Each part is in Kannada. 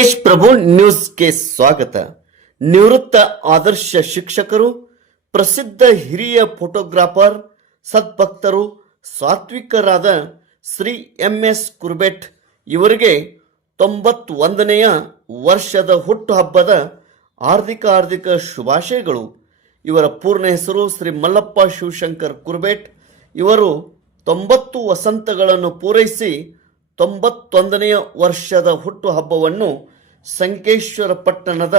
ಪ್ರಭು ನ್ಯೂಸ್ಗೆ ಸ್ವಾಗತ. ನಿವೃತ್ತ ಆದರ್ಶ ಶಿಕ್ಷಕರು, ಪ್ರಸಿದ್ಧ ಹಿರಿಯ ಫೋಟೋಗ್ರಾಫರ್, ಸದ್ಭಕ್ತರು, ಸಾತ್ವಿಕರಾದ ಶ್ರೀ ಎಂ ಎಸ್ ಕುರ್ಬೆಟ್ ಇವರಿಗೆ ತೊಂಬತ್ತೊಂದನೆಯ ವರ್ಷದ ಹುಟ್ಟುಹಬ್ಬದ ಹಾರ್ದಿಕ ಹಾರ್ದಿಕ ಶುಭಾಶಯಗಳು. ಇವರ ಪೂರ್ಣ ಹೆಸರು ಶ್ರೀ ಮಲ್ಲಪ್ಪ ಶಿವಶಂಕರ್ ಕುರ್ಬೆಟ್. ಇವರು ತೊಂಬತ್ತು ವಸಂತಗಳನ್ನು ಪೂರೈಸಿ ತೊಂಬತ್ತೊಂದನೆಯ ವರ್ಷದ ಹುಟ್ಟುಹಬ್ಬವನ್ನು ಸಂಕೇಶ್ವರ ಪಟ್ಟಣದ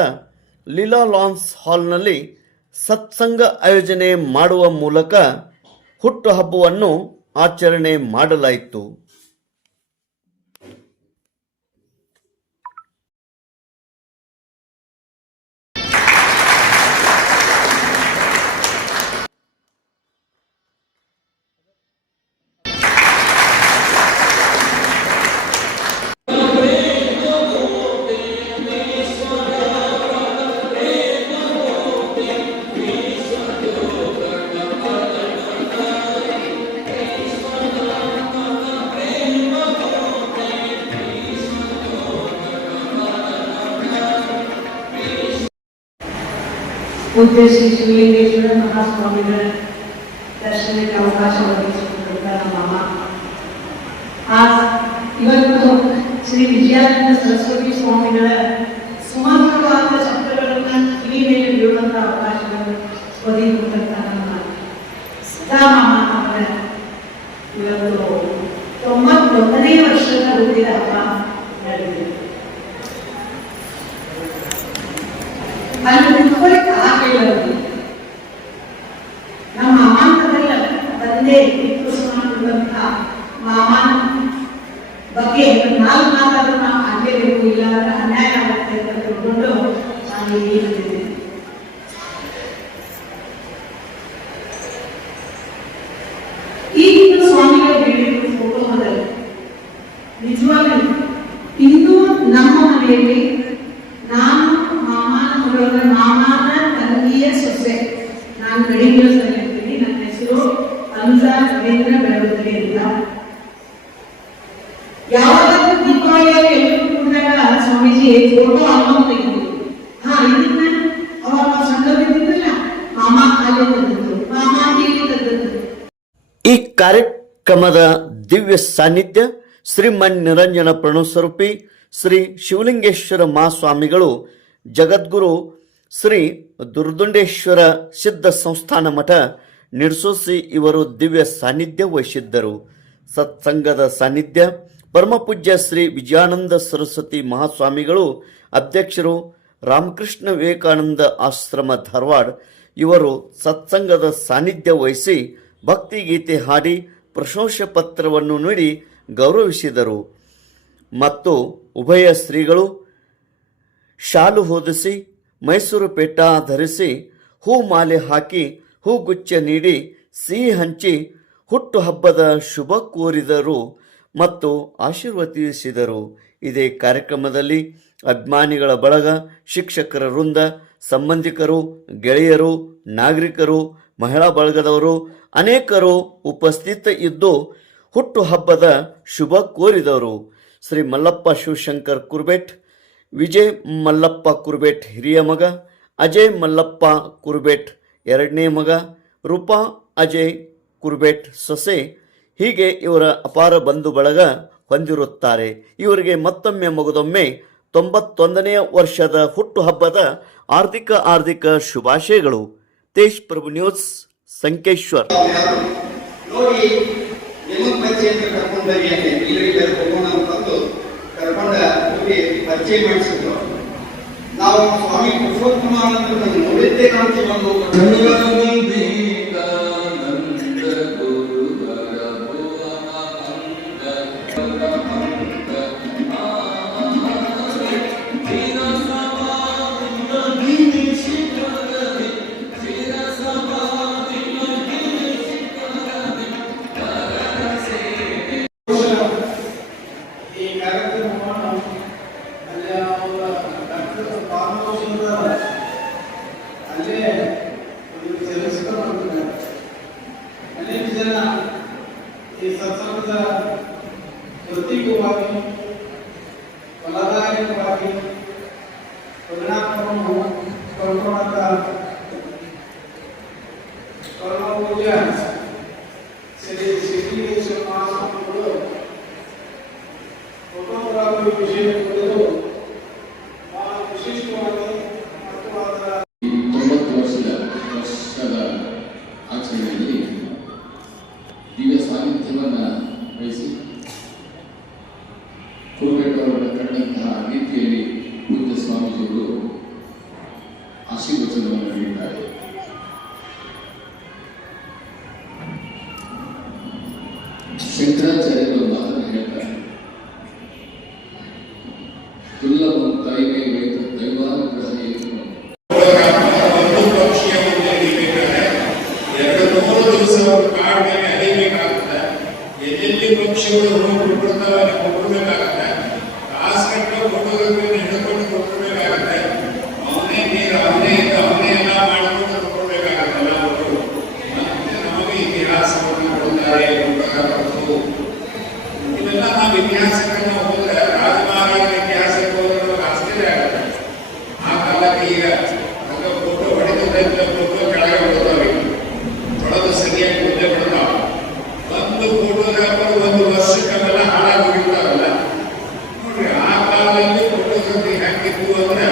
ಲೀಲಾ ಲಾನ್ಸ್ ಹಾಲ್ನಲ್ಲಿ ಸತ್ಸಂಗ ಆಯೋಜನೆ ಮಾಡುವ ಮೂಲಕ ಹುಟ್ಟುಹಬ್ಬವನ್ನು ಆಚರಣೆ ಮಾಡಲಾಯಿತು. ಪೂಜ್ಯ ಶ್ರೀ ಶಿವಲಿಂಗೇಶ್ವರ ಮಹಾಸ್ವಾಮಿಗಳ ದರ್ಶನಕ್ಕೆ ಅವಕಾಶ ಒದಗಿಸಿಕೊಟ್ಟಿದ್ದ ನಮ್ಮ ಅಮ್ಮ ಆ ಇವತ್ತು ಶ್ರೀ ವಿಜಯಾನಂದ ಸರಸ್ವತಿ ಸ್ವಾಮಿಗಳ ಸುಮಧುರವಾದ ಶಬ್ದಗಳನ್ನು ಕಿವಿ ಮೇಲೆ ಬೀಳುವಂತ ಅವಕಾಶವನ್ನು ಒದಗಿಕೊಟ್ಟಂತ ನಮ್ಮ ಸಿದ್ದರಾಮ ಅವರ ಇವತ್ತು ತೊಂಬತ್ತೊಂದನೇ ವರ್ಷದ ಹುಟ್ಟಿದ ಹಬ್ಬ ನಡೆದಿದೆ ಅಲ್ಲಿ ಕುತ್ಕೊಳ್ಳಿಕ್ಕೆ ನಮ್ಮ ಮಾಮಾಂತದಲ್ಲ ತಂದೆ ಮಾಡಿರುವಂತಹ ಮಾಮಾನ ಬಗ್ಗೆ ನಾಲ್ಕು ಮಾತಾದ್ರೂ ನಾವು ಆಗಲೇಬೇಕು ಇಲ್ಲ ಅಂದ್ರೆ ಅನ್ಯಾಯ ಆಗುತ್ತೆ ಅಂತ ತಿಳ್ಕೊಂಡು ನಾನು ಇಲ್ಲಿ ಬಂದಿದ್ದೇನೆ ಈಗಿನ ಸ್ವಾಮಿಗಳು ಹೇಳಿರುವ ಫೋಟೋ ಮೊದಲು ನಿಜವಾಗ್ಲೂ ಇಂದು ನಮ್ಮ ಮನೆಯಲ್ಲಿ ನಾನು ಮಾಮನ ಮಗಳ ಮಾಮನ ಈ ಕಾರ್ಯಕ್ರಮದ ದಿವ್ಯ ಸಾನ್ನಿಧ್ಯ ಶ್ರೀಮನ್ ನಿರಂಜನ ಪ್ರಣವಸ್ವರೂಪಿ ಶ್ರೀ ಶಿವಲಿಂಗೇಶ್ವರ ಮಹಾಸ್ವಾಮಿಗಳು ಜಗದ್ಗುರು ಶ್ರೀ ದುರ್ದುಂಡೇಶ್ವರ ಸಿದ್ಧ ಸಂಸ್ಥಾನ ಮಠ ನಿರ್ಸೋಸಿ ಇವರು ದಿವ್ಯ ಸಾನ್ನಿಧ್ಯ ವಹಿಸಿದ್ದರು. ಸತ್ಸಂಗದ ಸಾನ್ನಿಧ್ಯ ಪರಮಪೂಜ್ಯ ಶ್ರೀ ವಿಜಯಾನಂದ ಸರಸ್ವತಿ ಮಹಾಸ್ವಾಮಿಗಳು, ಅಧ್ಯಕ್ಷರು ರಾಮಕೃಷ್ಣ ವಿವೇಕಾನಂದ ಆಶ್ರಮ ಧಾರವಾಡ, ಇವರು ಸತ್ಸಂಗದ ಸಾನ್ನಿಧ್ಯ ವಹಿಸಿ ಭಕ್ತಿಗೀತೆ ಹಾಡಿ ಪ್ರಶಂಸೆ ಪತ್ರವನ್ನು ನೀಡಿ ಗೌರವಿಸಿದರು. ಮತ್ತು ಉಭಯ ಶ್ರೀಗಳು ಶಾಲು ಹೊದಿಸಿ, ಮೈಸೂರು ಪೇಟ ಧರಿಸಿ, ಹೂ ಮಾಲೆ ಹಾಕಿ ಹೂಗುಚ್ಛ ನೀಡಿ, ಸಿಹಿ ಹಂಚಿ ಹುಟ್ಟುಹಬ್ಬದ ಶುಭ ಕೋರಿದರು. ಮತ್ತು ಆಶೀರ್ವದಿಸಿದರು. ಇದೇ ಕಾರ್ಯಕ್ರಮದಲ್ಲಿ ಅಭಿಮಾನಿಗಳ ಬಳಗ, ಶಿಕ್ಷಕರ ವೃಂದ, ಸಂಬಂಧಿಕರು, ಗೆಳೆಯರು, ನಾಗರಿಕರು, ಮಹಿಳಾ ಬಳಗದವರು, ಅನೇಕರು ಉಪಸ್ಥಿತ ಇದ್ದು ಹುಟ್ಟುಹಬ್ಬದ ಶುಭ ಕೋರಿದವರು ಶ್ರೀ ಮಲ್ಲಪ್ಪ ಶಿವಶಂಕರ್ ಕುರ್ಬೆಟ್, ವಿಜಯ್ ಮಲ್ಲಪ್ಪ ಕುರ್ಬೆಟ್ ಹಿರಿಯ ಮಗ, ಅಜಯ್ ಮಲ್ಲಪ್ಪ ಕುರ್ಬೆಟ್ ಎರಡನೇ ಮಗ, ರೂಪಾ ಅಜಯ್ ಕುರ್ಬೆಟ್ ಸೊಸೆ ಹೀಗೆ ಇವರ ಅಪಾರ ಬಂಧು ಬಳಗ ಹೊಂದಿರುತ್ತಾರೆ. ಇವರಿಗೆ ಮತ್ತೊಮ್ಮೆ ಮಗದೊಮ್ಮೆ ತೊಂಬತ್ತೊಂದನೆಯ ವರ್ಷದ ಹುಟ್ಟುಹಬ್ಬದ ಆರ್ಥಿಕ ಆರ್ಥಿಕ ಶುಭಾಶಯಗಳು. ತೇಜ್ ಪ್ರಭು ನ್ಯೂಸ್ ಸಂಕೇಶ್ವರ್. ನೋಡಿ ಸ್ವಾಮಿ ಪುರುಷೋತ್ತಮ ಅಂತ ಪ್ರತೀಕವಾಗಿ ಫಲದಾಯಕವಾಗಿ ಪರಿಣಾಮವನ್ನು ಕೊಂಡುಕೊಂಡಂತಹ ಪರಮಪೂಜ್ಯ ಶ್ರೀ ಸಿದ್ಧಿಗೇಶ್ವರ ಮಹಾಸ್ವಾಮಿಗಳು ಒಬ್ಬೊಬ್ಬರಾಗುವ ವಿಷಯ ಕುರಿತು ಬಹಳ ವಿಶಿಷ್ಟವಾಗಿ ಮತ್ತು ಅದರ ತೊಂಬತ್ತು ವರ್ಷದ ವರ್ಷದ ಆಚರಣೆಯಲ್ಲಿ ದಿವ್ಯ ಸಾನ್ನಿಧ್ಯವನ್ನು ವಹಿಸಿ యోచించమని అడిగినారు శంకరాచార్యులు ಕೊಡಬಾರದು ಇವೆಲ್ಲ ನಾವು ಇತಿಹಾಸಕ್ಕೆ ಹೋದ್ರೆ ರಾಜಮಹಾರಾಜರ ಹೋದ್ರೆ ನಮಗೆ ಆ ಕಾಲಕ್ಕೆ ಈಗ ಫೋಟೋ ಹೊಡೆದಿದ್ದ ಫೋಟೋ ಕೆಳಗೆ ಬಿಡ್ತಾವೆ ಹೊಡೆದು ಸರಿಯಾಗಿ ಮುಂದೆ ಬಿಡ್ತಾವ ಒಂದು ಫೋಟೋಗ್ರಾಫರ್ ಒಂದು ವರ್ಷಕ್ಕೆಲ್ಲ ಹಾಳಾಗಿ ಹೋಗಿರ್ತಾರಲ್ಲ ನೋಡ್ರಿ ಆ ಕಾಲದಲ್ಲಿ ಫೋಟೋಗ್ರಫಿ ಹಾಕಿದ್ದು ಅಂದ್ರೆ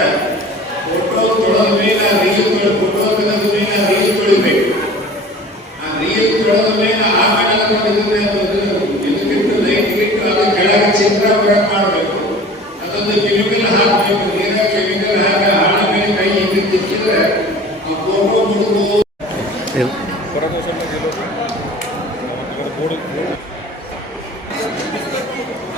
ಫೋಟೋ ತೊಳೆದ ಮೇಲೆ ರೀಲ್ ಫೋಟೋ Yep.